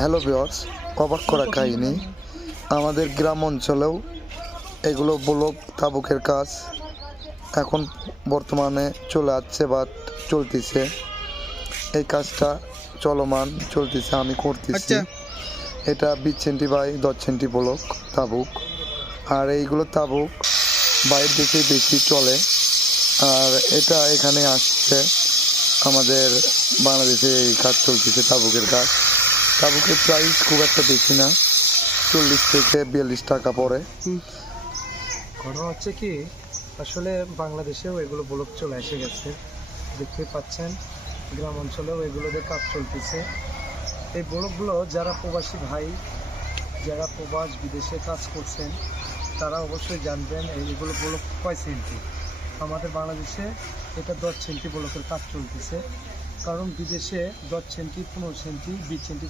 Hello viewers, অবাক করা কাহিনী। আমাদের গ্রাম অঞ্চলেও এগুলো ব্লক তাবুকের কাজ এখন বর্তমানে চলে আসছে বা চলতেছে। এই কাজটা চলমান চলতেছে, আমি করতেছি। এটা 20 সেন্টি বাই 10 সেন্টি ব্লক তাবুক। আর এইগুলো তাবুক বাইরের দেশে বেশি চলে। আর এটা এখানে আসছে আমাদের বাংলাদেশে এই কাজ চলতেছে, তাবুকের কাজ। তাবুকের প্রাইস খুব একটা বেশি না, 40 থেকে 42 টাকা পড়ে। ঘটনা হচ্ছে কি, আসলে বাংলাদেশেও এগুলো ব্লক চলে এসে গেছে, দেখতে পাচ্ছেন। গ্রাম অঞ্চলেও এগুলোতে কাজ চলতেছে। এই ব্লকগুলো যারা প্রবাসী ভাই, যারা প্রবাস বিদেশে কাজ করছেন, তারা অবশ্যই জানবেন এইগুলো ব্লক কয় সেন্টি। আমাদের বাংলাদেশে এটা 10 সেন্টি ব্লকের কাজ চলতেছে, কারণ বিদেশে 10 সেন্টি, 15 সেন্টি, 20 সেন্টি